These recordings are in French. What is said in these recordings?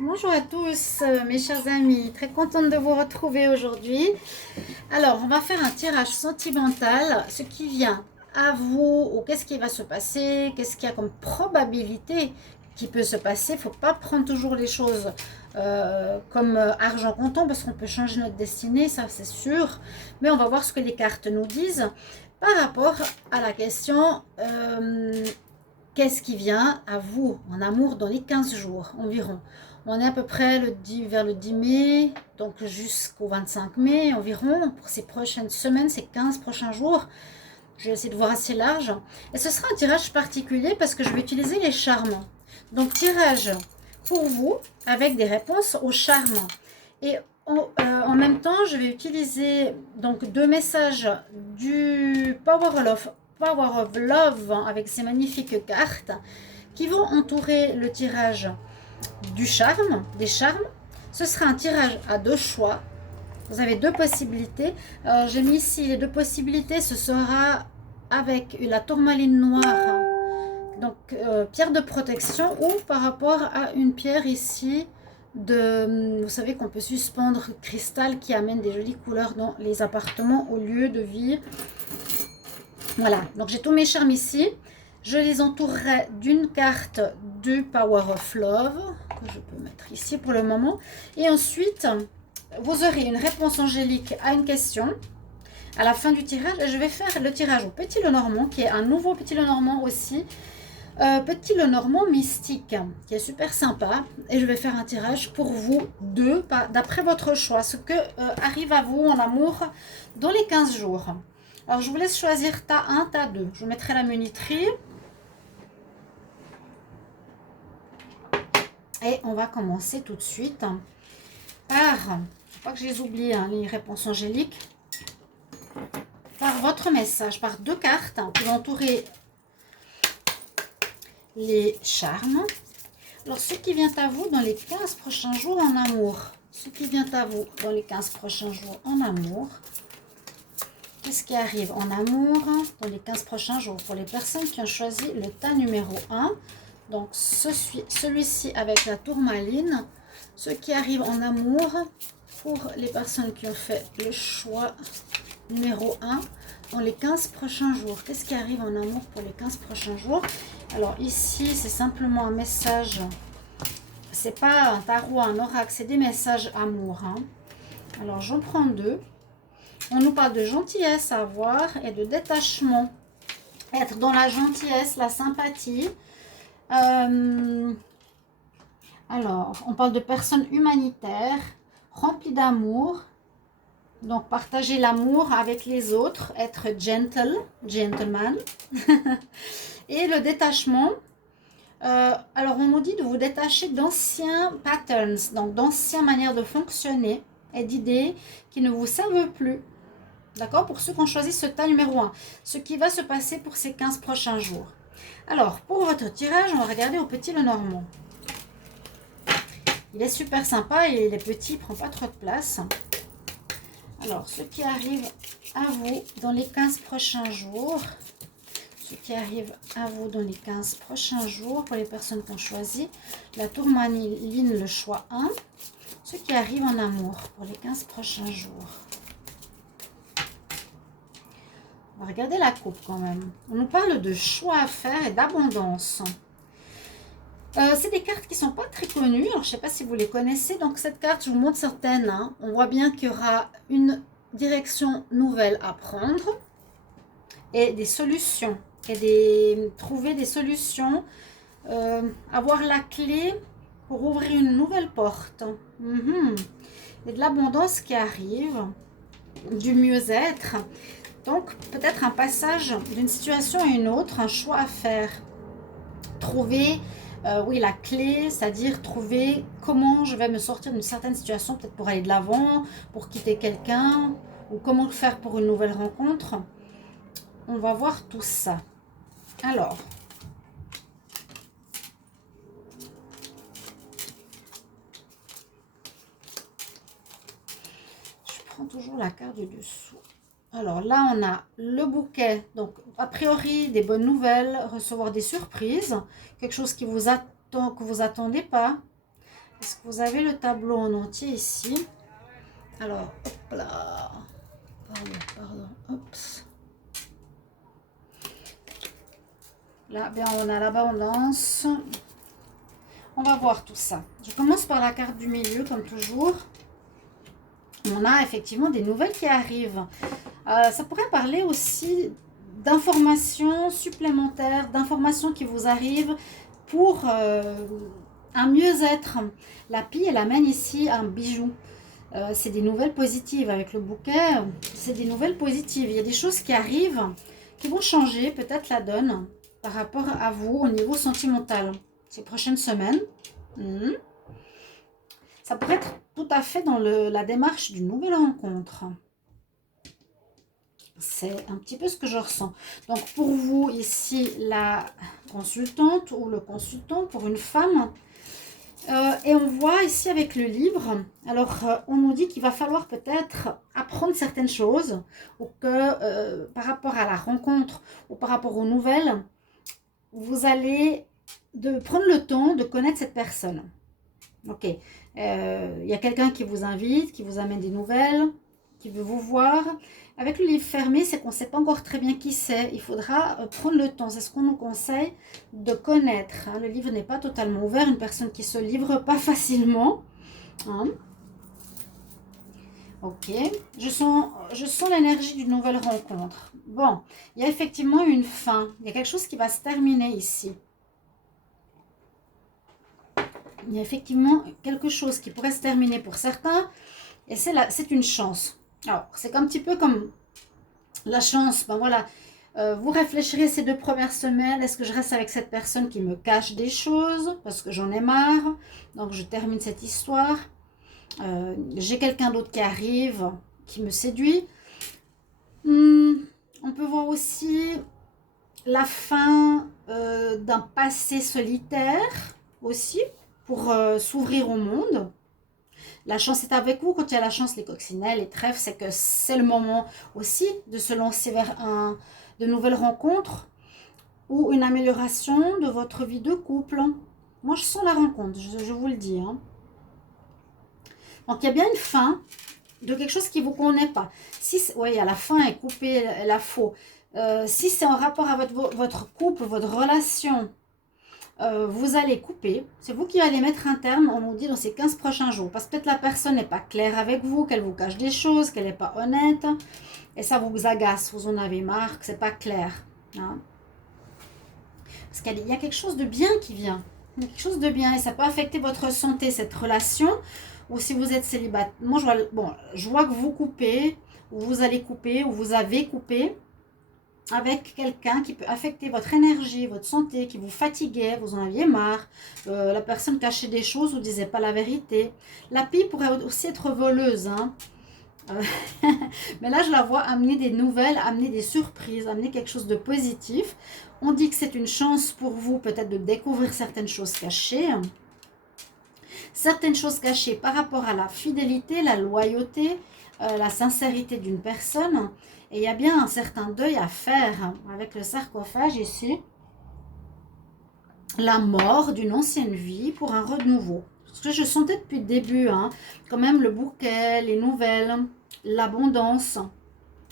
Bonjour à tous, mes chers amis, très contente de vous retrouver aujourd'hui. Alors, on va faire un tirage sentimental, ce qui vient à vous, ou qu'est-ce qui va se passer, qu'est-ce qu'il y a comme probabilité qui peut se passer. Il ne faut pas prendre toujours les choses comme argent comptant, parce qu'on peut changer notre destinée, ça c'est sûr. Mais on va voir ce que les cartes nous disent par rapport à la question qu'est-ce qui vient à vous en amour dans les 15 jours environ. On est à peu près vers le 10 mai, donc jusqu'au 25 mai environ, pour ces prochaines semaines, ces 15 prochains jours. Je vais essayer de voir assez large. Et ce sera un tirage particulier parce que je vais utiliser les charmes. Donc tirage pour vous avec des réponses aux charmes. Et en même temps, je vais utiliser donc deux messages du Power of Love avec ces magnifiques cartes qui vont entourer le tirage du charme, des charmes. Ce sera un tirage à deux choix. Vous avez deux possibilités. J'ai mis ici les deux possibilités. Ce sera avec la tourmaline noire, donc pierre de protection, ou par rapport à une pierre ici vous savez qu'on peut suspendre cristal qui amène des jolies couleurs dans les appartements au lieu de vie. Voilà, donc j'ai tous mes charmes ici. Je les entourerai d'une carte du Power of Love, que je peux mettre ici pour le moment. Et ensuite, vous aurez une réponse angélique à une question à la fin du tirage. Et je vais faire le tirage au Petit Lenormand, qui est un nouveau Petit Lenormand aussi. Petit Lenormand mystique, qui est super sympa. Et je vais faire un tirage pour vous deux, d'après votre choix. Ce que arrive à vous en amour dans les 15 jours. Alors, je vous laisse choisir tas 1, tas 2. Je vous mettrai la minuterie. Et on va commencer tout de suite par, je ne sais pas que je les oublie, hein, les réponses angéliques, par votre message, par deux cartes qui vont entourer les charmes. Alors, ce qui vient à vous dans les 15 prochains jours en amour. Ce qui vient à vous dans les 15 prochains jours en amour. Qu'est-ce qui arrive en amour dans les 15 prochains jours pour les personnes qui ont choisi le tas numéro 1. Donc, celui-ci avec la tourmaline. Ce qui arrive en amour pour les personnes qui ont fait le choix numéro 1 dans les 15 prochains jours. Qu'est-ce qui arrive en amour pour les 15 prochains jours? Alors, ici, c'est simplement un message. C'est pas un tarot, un oracle, c'est des messages amour. Hein. Alors, j'en prends deux. On nous parle de gentillesse à avoir et de détachement. Être dans la gentillesse, la sympathie. Alors, on parle de personnes humanitaires, remplies d'amour. Donc, partager l'amour avec les autres, être gentleman. Et le détachement. Alors, on nous dit de vous détacher d'anciens patterns, donc d'anciennes manières de fonctionner et d'idées qui ne vous servent plus. D'accord? Pour ceux qui ont choisi ce tas numéro 1. Ce qui va se passer pour ces 15 prochains jours. Alors, pour votre tirage, on va regarder au Petit Lenormand. Il est super sympa et il est petit, il ne prend pas trop de place. Alors, ce qui arrive à vous dans les 15 prochains jours. Ce qui arrive à vous dans les 15 prochains jours pour les personnes qui ont choisi la tourmaline, le choix 1. Ce qui arrive en amour pour les 15 prochains jours. On va regarder la coupe quand même. On nous parle de choix à faire et d'abondance. C'est des cartes qui ne sont pas très connues. Alors, je ne sais pas si vous les connaissez. Donc, cette carte, je vous montre certaines. Hein. On voit bien qu'il y aura une direction nouvelle à prendre et des solutions. Et trouver des solutions. Avoir la clé pour ouvrir une nouvelle porte. Il y a de l'abondance qui arrive. Du mieux-être. Donc, peut-être un passage d'une situation à une autre, un choix à faire. Trouver, oui, la clé, c'est-à-dire trouver comment je vais me sortir d'une certaine situation, peut-être pour aller de l'avant, pour quitter quelqu'un, ou comment faire pour une nouvelle rencontre. On va voir tout ça. Alors, je prends toujours la carte du dessous. Alors là, on a le bouquet. Donc, a priori, des bonnes nouvelles, recevoir des surprises, quelque chose qui vous attend, que vous attendez pas. Est-ce que vous avez le tableau en entier ici? Alors, hop là. Pardon, hop. Là, bien, on a l'abondance. On va voir tout ça. Je commence par la carte du milieu, comme toujours. On a effectivement des nouvelles qui arrivent. Ça pourrait parler aussi d'informations supplémentaires, d'informations qui vous arrivent pour un mieux-être. La pie, elle amène ici un bijou. C'est des nouvelles positives avec le bouquet. C'est des nouvelles positives. Il y a des choses qui arrivent qui vont changer peut-être la donne par rapport à vous au niveau sentimental ces prochaines semaines. Ça pourrait être tout à fait dans la démarche d'une nouvelle rencontre. C'est un petit peu ce que je ressens. Donc pour vous ici, la consultante ou le consultant pour une femme. Et on voit ici avec le livre, alors on nous dit qu'il va falloir peut-être apprendre certaines choses ou que par rapport à la rencontre ou par rapport aux nouvelles, vous allez prendre le temps de connaître cette personne. Ok, y a quelqu'un qui vous invite, qui vous amène des nouvelles, qui veut vous voir. Avec le livre fermé, c'est qu'on ne sait pas encore très bien qui c'est. Il faudra prendre le temps. C'est ce qu'on nous conseille de connaître. Hein. Le livre n'est pas totalement ouvert. Une personne qui ne se livre pas facilement. Hein. Ok. Je sens l'énergie d'une nouvelle rencontre. Bon, il y a effectivement une fin. Il y a quelque chose qui va se terminer ici. Il y a effectivement quelque chose qui pourrait se terminer pour certains. Et c'est une chance. Alors, c'est un petit peu comme la chance. Ben voilà, vous réfléchirez ces 2 premières semaines. Est-ce que je reste avec cette personne qui me cache des choses parce que j'en ai marre? Donc, je termine cette histoire. J'ai quelqu'un d'autre qui arrive, qui me séduit. On peut voir aussi la fin d'un passé solitaire aussi pour s'ouvrir au monde. La chance est avec vous. Quand il y a la chance, les coccinelles, les trèfles, c'est que c'est le moment aussi de se lancer vers de nouvelles rencontres ou une amélioration de votre vie de couple. Moi, je sens la rencontre, je vous le dis. Hein. Donc, il y a bien une fin de quelque chose qui ne vous connaît pas. Si, oui, la fin est coupée, la faux. Si c'est en rapport avec votre couple, votre relation, vous allez couper. C'est vous qui allez mettre un terme, on nous dit, dans ces 15 prochains jours. Parce que peut-être la personne n'est pas claire avec vous, qu'elle vous cache des choses, qu'elle n'est pas honnête. Et ça vous agace, vous en avez marre, que c'est pas clair. Hein. Parce qu'il y a quelque chose de bien qui vient. Il y a quelque chose de bien et ça peut affecter votre santé, cette relation. Ou si vous êtes célibataire. Moi, je vois que vous coupez, ou vous allez couper, ou vous avez coupé avec quelqu'un qui peut affecter votre énergie, votre santé, qui vous fatiguait, vous en aviez marre, la personne cachait des choses ou disait pas la vérité. La pie pourrait aussi être voleuse, hein. Mais là je la vois amener des nouvelles, amener des surprises, amener quelque chose de positif. On dit que c'est une chance pour vous peut-être de découvrir certaines choses cachées. Certaines choses cachées par rapport à la fidélité, la loyauté, la sincérité d'une personne. Et il y a bien un certain deuil à faire avec le sarcophage ici. La mort d'une ancienne vie pour un renouveau. Ce que je sentais depuis le début, hein, quand même le bouquet, les nouvelles, l'abondance.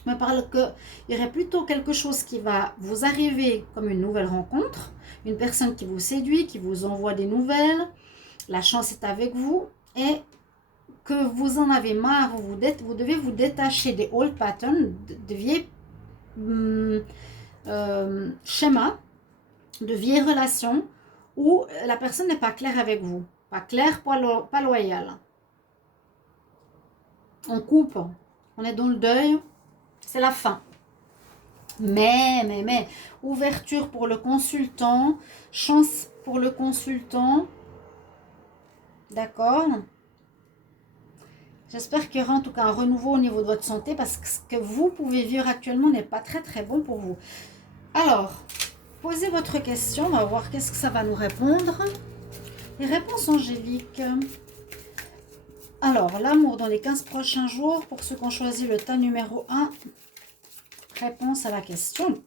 Je me parle qu'il y aurait plutôt quelque chose qui va vous arriver comme une nouvelle rencontre. Une personne qui vous séduit, qui vous envoie des nouvelles. La chance est avec vous et que vous en avez marre, vous devez vous détacher des old patterns, de vieilles schémas, de vieilles relations où la personne n'est pas claire avec vous. Pas claire, pas loyale. On coupe, on est dans le deuil, c'est la fin. Mais, ouverture pour le consultant, chance pour le consultant. D'accord? J'espère qu'il y aura en tout cas un renouveau au niveau de votre santé parce que ce que vous pouvez vivre actuellement n'est pas très très bon pour vous. Alors, posez votre question, on va voir qu'est-ce que ça va nous répondre. Les réponses angéliques. Alors, l'amour dans les 15 prochains jours pour ceux qui ont choisi le tas numéro 1. Réponse à la question.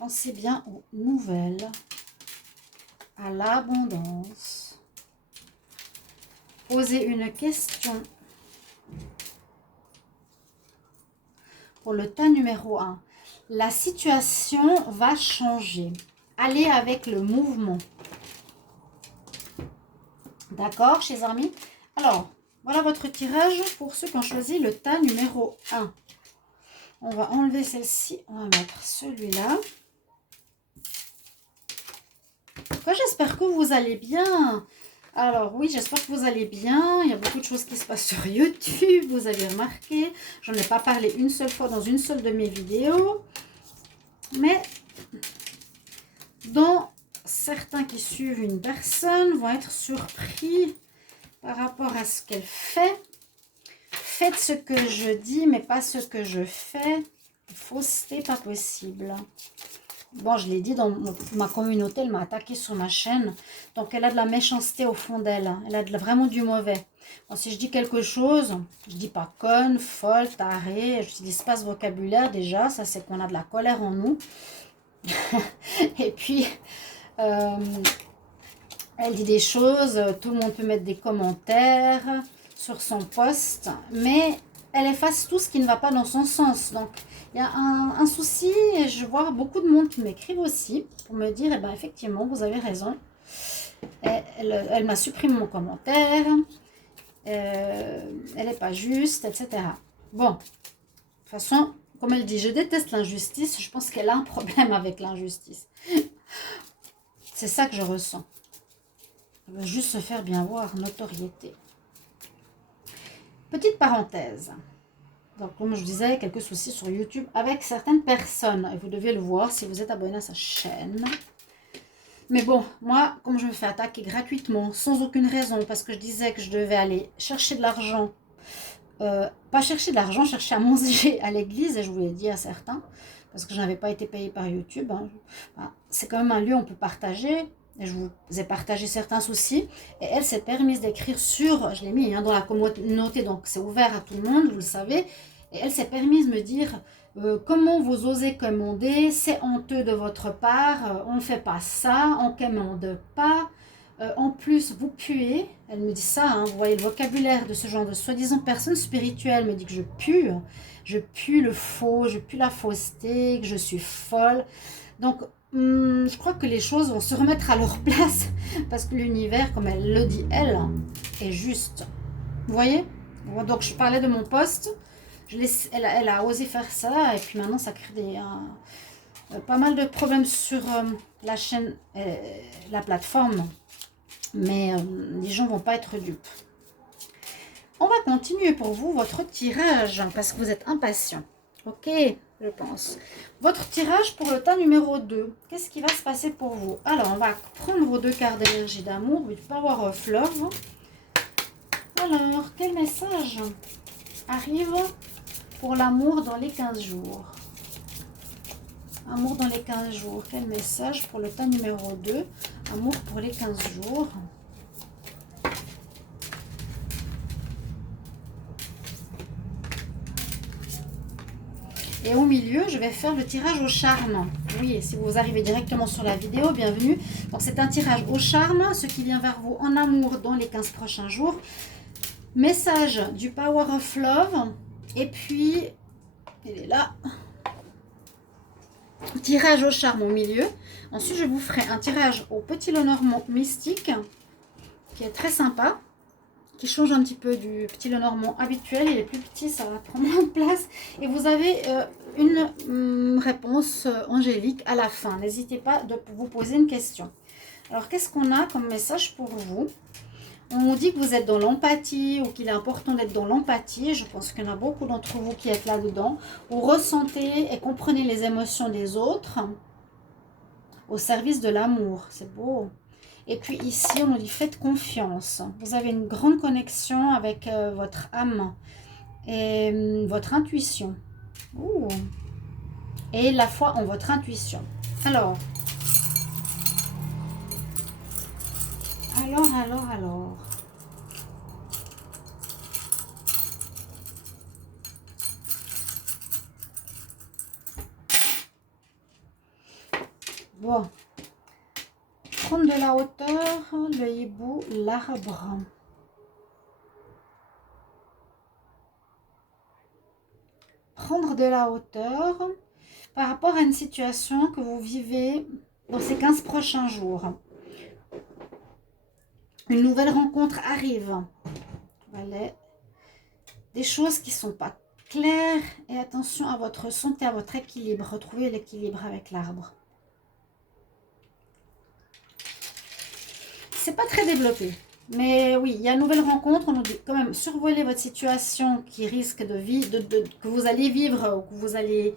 Pensez bien aux nouvelles, à l'abondance. Posez une question. Pour le tas numéro 1, la situation va changer. Allez avec le mouvement. D'accord, chers amis? Alors, voilà votre tirage pour ceux qui ont choisi le tas numéro 1. On va enlever celle-ci, on va mettre celui-là. J'espère que vous allez bien. Alors oui, j'espère que vous allez bien. Il y a beaucoup de choses qui se passent sur YouTube, vous avez remarqué. J'en ai pas parlé une seule fois dans une seule de mes vidéos. Mais dans certains qui suivent une personne vont être surpris par rapport à ce qu'elle fait. Faites ce que je dis, mais pas ce que je fais. Fausseté, pas possible. Bon, je l'ai dit, dans ma communauté, elle m'a attaqué sur ma chaîne. Donc, elle a de la méchanceté au fond d'elle. Elle a vraiment du mauvais. Bon, si je dis quelque chose, je dis pas conne, folle, tarée. Je n'utilise pas ce vocabulaire déjà. Ça, c'est qu'on a de la colère en nous. Et puis, elle dit des choses. Tout le monde peut mettre des commentaires sur son post. Mais elle efface tout ce qui ne va pas dans son sens. Donc, il y a un souci et je vois beaucoup de monde qui m'écrivent aussi pour me dire, eh ben, effectivement, vous avez raison. Elle m'a supprimé mon commentaire, elle n'est pas juste, etc. Bon, de toute façon, comme elle dit, je déteste l'injustice, je pense qu'elle a un problème avec l'injustice. C'est ça que je ressens. Elle veut juste se faire bien voir, notoriété. Petite parenthèse. Donc, comme je disais, quelques soucis sur YouTube avec certaines personnes. Et vous devez le voir si vous êtes abonné à sa chaîne. Mais bon, moi, comme je me fais attaquer gratuitement, sans aucune raison, parce que je disais que je devais aller chercher de l'argent. Pas chercher de l'argent, chercher à manger à l'église. Et je vous l'ai dit à certains, parce que je n'avais pas été payée par YouTube. Hein. Enfin, c'est quand même un lieu où on peut partager. Et je vous ai partagé certains soucis. Et elle s'est permise d'écrire sur, je l'ai mis hein, dans la communauté, donc c'est ouvert à tout le monde, vous le savez. Et elle s'est permise de me dire, comment vous osez commander, c'est honteux de votre part, on ne fait pas ça, on ne commande pas. En plus, vous puez, elle me dit ça, hein, vous voyez le vocabulaire de ce genre de soi-disant personne spirituelle me dit que je pue le faux, je pue la fausseté, que je suis folle. Donc, je crois que les choses vont se remettre à leur place parce que l'univers, comme elle le dit, elle, est juste. Vous voyez? Donc, je parlais de mon poste. Elle a osé faire ça et puis maintenant, ça crée pas mal de problèmes sur la chaîne, la plateforme. Mais les gens ne vont pas être dupes. On va continuer pour vous votre tirage parce que vous êtes impatient. Ok, je pense. Votre tirage pour le tas numéro 2. Qu'est-ce qui va se passer pour vous? Alors, on va prendre vos deux cartes d'énergie d'amour, du Power of Love. Alors, quel message arrive pour l'amour dans les 15 jours? Amour dans les 15 jours. Quel message pour le tas numéro 2? Amour pour les 15 jours. Et au milieu, je vais faire le tirage au charme. Oui, si vous arrivez directement sur la vidéo, bienvenue. Donc, c'est un tirage au charme, ce qui vient vers vous en amour dans les 15 prochains jours. Message du Power of Love. Et puis, il est là. Tirage au charme au milieu. Ensuite, je vous ferai un tirage au petit Lenormand mystique, qui est très sympa, qui change un petit peu du petit Lenormand habituel. Il est plus petit, ça va prendre moins de place. Et vous avez une réponse angélique à la fin. N'hésitez pas de vous poser une question. Alors, qu'est-ce qu'on a comme message pour vous? On nous dit que vous êtes dans l'empathie ou qu'il est important d'être dans l'empathie. Je pense qu'il y en a beaucoup d'entre vous qui êtes là-dedans. Vous ressentez et comprenez les émotions des autres au service de l'amour. C'est beau. Et puis ici, on nous dit faites confiance. Vous avez une grande connexion avec votre âme et votre intuition. Ouh. Et la foi en votre intuition. Alors. Bon, prendre de la hauteur, le hibou, l'arbre. Prendre de la hauteur par rapport à une situation que vous vivez dans ces 15 prochains jours. Une nouvelle rencontre arrive. Voilà. Des choses qui ne sont pas claires. Et attention à votre santé, à votre équilibre. Retrouvez l'équilibre avec l'arbre. C'est pas très développé. Mais oui, il y a une nouvelle rencontre. On nous dit quand même survoler votre situation qui risque de vivre, que vous allez vivre ou que vous allez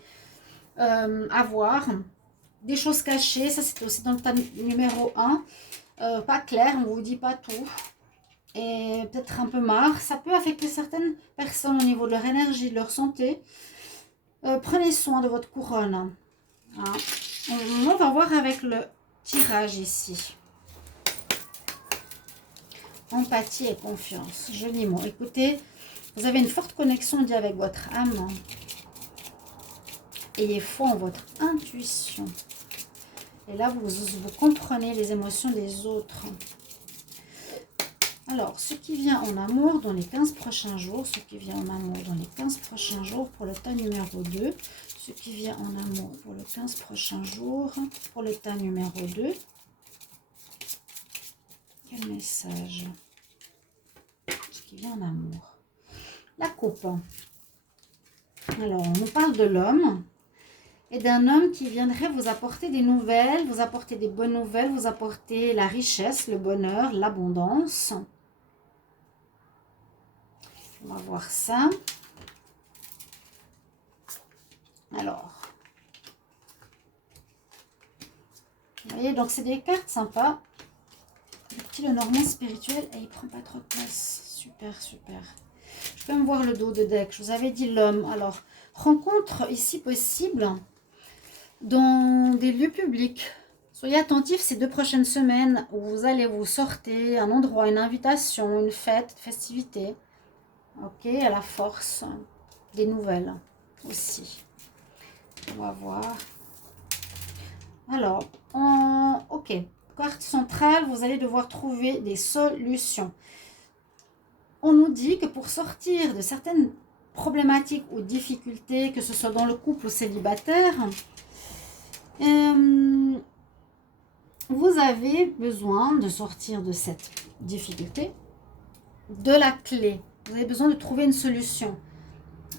avoir. Des choses cachées, ça c'est aussi dans le tas numéro 1. Pas clair, on ne vous dit pas tout. Et peut-être un peu marre. Ça peut affecter certaines personnes au niveau de leur énergie, de leur santé. Prenez soin de votre couronne. Hein. On va voir avec le tirage ici. Empathie et confiance. Joli mot. Écoutez, vous avez une forte connexion avec votre âme. Ayez foi en votre intuition. Et là, vous comprenez les émotions des autres. Alors, ce qui vient en amour dans les 15 prochains jours, ce qui vient en amour dans les 15 prochains jours pour le tas numéro 2, ce qui vient en amour pour le 15 prochains jours, pour le tas numéro 2. Quel message? Ce qui vient en amour. La coupe. Alors, on nous parle de l'homme. Et d'un homme qui viendrait vous apporter des nouvelles, vous apporter des bonnes nouvelles, vous apporter la richesse, le bonheur, l'abondance. On va voir ça. Alors, vous voyez, donc c'est des cartes sympas. Le petit Lenormand spirituel, et il prend pas trop de place. Super, super. Je peux me voir le dos de deck. Je vous avais dit l'homme. Alors, rencontre ici possible dans des lieux publics. Soyez attentifs ces 2 prochaines semaines où vous allez vous sortir, un endroit, une invitation, une fête, une festivité. Ok, à la force des nouvelles aussi. On va voir. Alors, ok, carte centrale, vous allez devoir trouver des solutions. On nous dit que pour sortir de certaines problématiques ou difficultés, que ce soit dans le couple ou célibataire, vous avez besoin de sortir de cette difficulté, de la clé. Vous avez besoin de trouver une solution.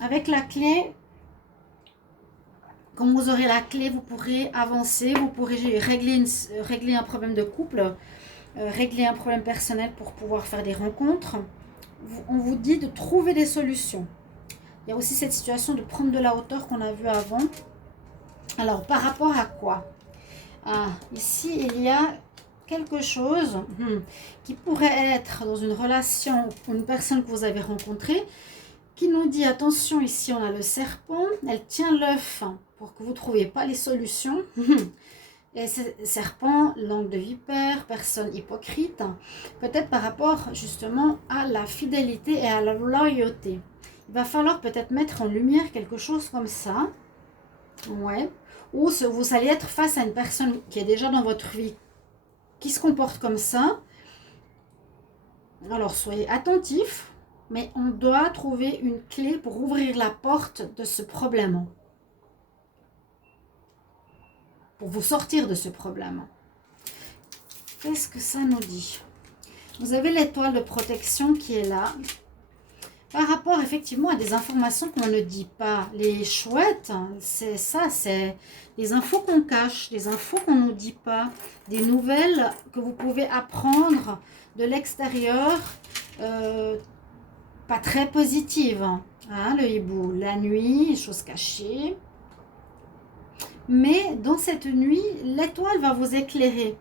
Avec la clé, quand vous aurez la clé, vous pourrez avancer, vous pourrez régler un problème de couple, régler un problème personnel pour pouvoir faire des rencontres. On vous dit de trouver des solutions. Il y a aussi cette situation de prendre de la hauteur qu'on a vu avant. Alors, par rapport à quoi? Ici, il y a quelque chose qui pourrait être dans une relation ou une personne que vous avez rencontrée qui nous dit, attention, ici on a le serpent, elle tient l'œuf pour que vous ne trouviez pas les solutions. Et serpent, langue de vipère, personne hypocrite, peut-être par rapport justement à la fidélité et à la loyauté. Il va falloir peut-être mettre en lumière quelque chose comme ça. Ouais. Ou vous allez être face à une personne qui est déjà dans votre vie, qui se comporte comme ça. Alors, soyez attentifs, mais on doit trouver une clé pour ouvrir la porte de ce problème. Pour vous sortir de ce problème. Qu'est-ce que ça nous dit? Vous avez l'étoile de protection qui est là. Par rapport effectivement à des informations qu'on ne dit pas. Les chouettes, c'est ça, c'est des infos qu'on cache, des infos qu'on ne nous dit pas, des nouvelles que vous pouvez apprendre de l'extérieur, pas très positives. Hein, le hibou, la nuit, les choses cachées. Mais dans cette nuit, l'étoile va vous éclairer.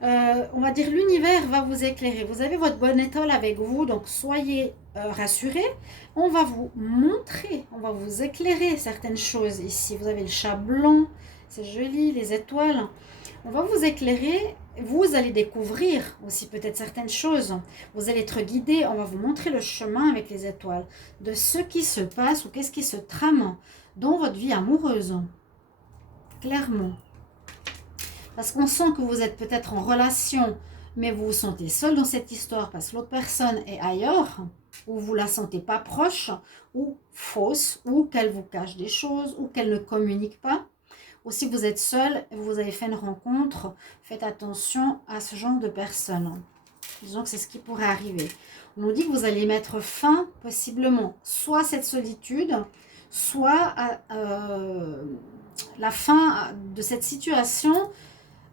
On va dire l'univers va vous éclairer. Vous avez votre bonne étoile avec vous, donc soyez rassurés. On va vous montrer, on va vous éclairer certaines choses ici. Vous avez le chat blanc, c'est joli, les étoiles. On va vous éclairer. Vous allez découvrir aussi peut-être certaines choses. Vous allez être guidé. On va vous montrer le chemin avec les étoiles de ce qui se passe ou qu'est-ce qui se trame dans votre vie amoureuse. Clairement. Parce qu'on sent que vous êtes peut-être en relation, mais vous vous sentez seul dans cette histoire parce que l'autre personne est ailleurs, ou vous la sentez pas proche, ou fausse, ou qu'elle vous cache des choses, ou qu'elle ne communique pas. Ou si vous êtes seul et vous avez fait une rencontre, faites attention à ce genre de personnes. Disons que c'est ce qui pourrait arriver. On nous dit que vous allez mettre fin, possiblement, soit à cette solitude, soit à la fin de cette situation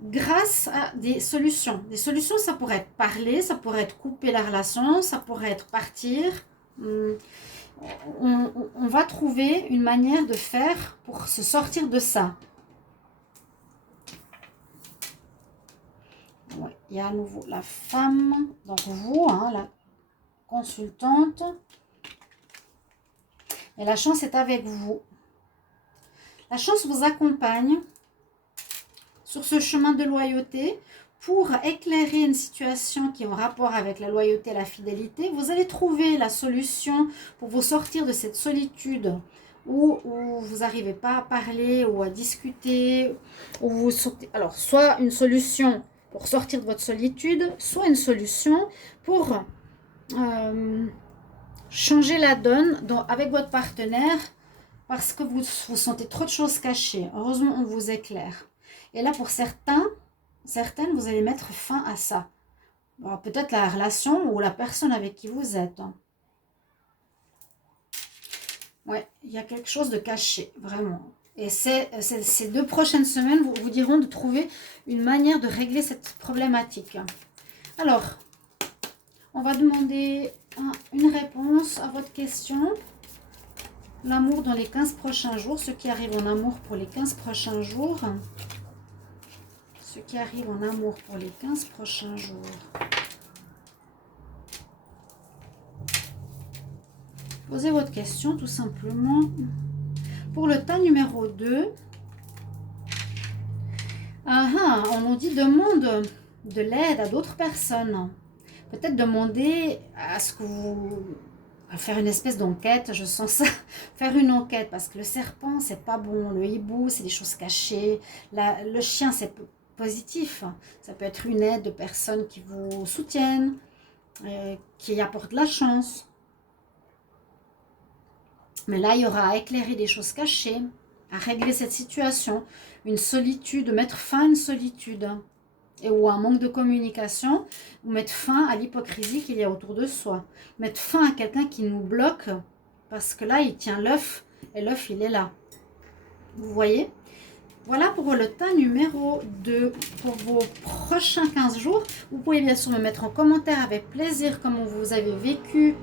grâce à des solutions. Des solutions, ça pourrait être parler, ça pourrait être couper la relation, ça pourrait être partir. On va trouver une manière de faire pour se sortir de ça. Ouais, il y a à nouveau la femme, donc vous, hein, la consultante. Et la chance est avec vous. La chance vous accompagne sur ce chemin de loyauté pour éclairer une situation qui est en rapport avec la loyauté et la fidélité. Vous allez trouver la solution pour vous sortir de cette solitude où vous n'arrivez pas à parler ou à discuter. Où vous sortez. Alors, soit une solution pour sortir de votre solitude, soit une solution pour changer la donne avec votre partenaire parce que vous sentez trop de choses cachées. Heureusement, on vous éclaire. Et là, pour certaines, vous allez mettre fin à ça. Bon, peut-être la relation ou la personne avec qui vous êtes. Ouais, il y a quelque chose de caché, vraiment. Et ces 2 prochaines semaines vous diront de trouver une manière de régler cette problématique. Alors, on va demander une réponse à votre question. L'amour dans les 15 prochains jours, ce qui arrive en amour pour les 15 prochains jours. Ce qui arrive en amour pour les 15 prochains jours. Posez votre question tout simplement. Pour le tas numéro 2, on nous dit demande de l'aide à d'autres personnes. Peut-être demander à ce que vous... faire une espèce d'enquête, je sens ça. Faire une enquête, parce que le serpent, c'est pas bon. Le hibou, c'est des choses cachées. Le chien, c'est positif. Ça peut être une aide de personnes qui vous soutiennent, qui apportent la chance. Mais là, il y aura à éclairer des choses cachées, à régler cette situation, une solitude, mettre fin à une solitude, ou un manque de communication, ou mettre fin à l'hypocrisie qu'il y a autour de soi. Mettre fin à quelqu'un qui nous bloque, parce que là, il tient l'œuf, et l'œuf, il est là. Vous voyez? Voilà pour le tas numéro 2. Pour vos prochains 15 jours, vous pouvez bien sûr me mettre en commentaire avec plaisir comment vous avez vécu.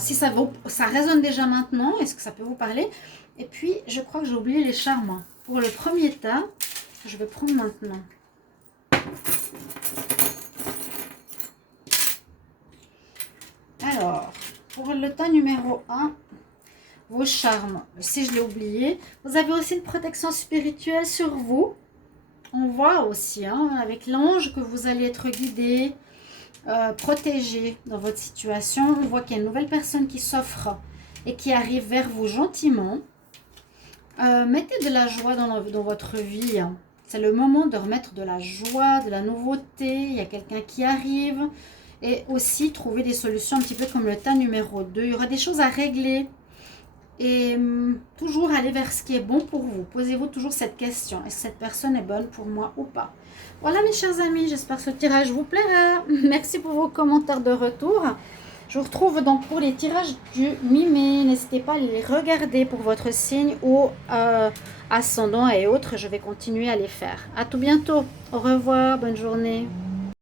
Si ça résonne déjà maintenant, est-ce que ça peut vous parler? Et puis, je crois que j'ai oublié les charmes. Pour le premier tas, je vais prendre maintenant. Alors, pour le tas numéro 1, vos charmes, si je l'ai oublié, vous avez aussi une protection spirituelle sur vous. On voit aussi, avec l'ange, que vous allez être guidé, protégé dans votre situation. On voit qu'il y a une nouvelle personne qui s'offre et qui arrive vers vous gentiment. Mettez de la joie dans votre vie. C'est le moment de remettre de la joie, de la nouveauté. Il y a quelqu'un qui arrive. Et aussi trouver des solutions un petit peu comme le tas numéro 2. Il y aura des choses à régler. Et toujours aller vers ce qui est bon pour vous. Posez-vous toujours cette question. Est-ce que cette personne est bonne pour moi ou pas? Voilà mes chers amis, j'espère que ce tirage vous plaira. Merci pour vos commentaires de retour. Je vous retrouve donc pour les tirages du mi-mai. N'hésitez pas à les regarder pour votre signe ou ascendant et autres. Je vais continuer à les faire. À tout bientôt. Au revoir, bonne journée.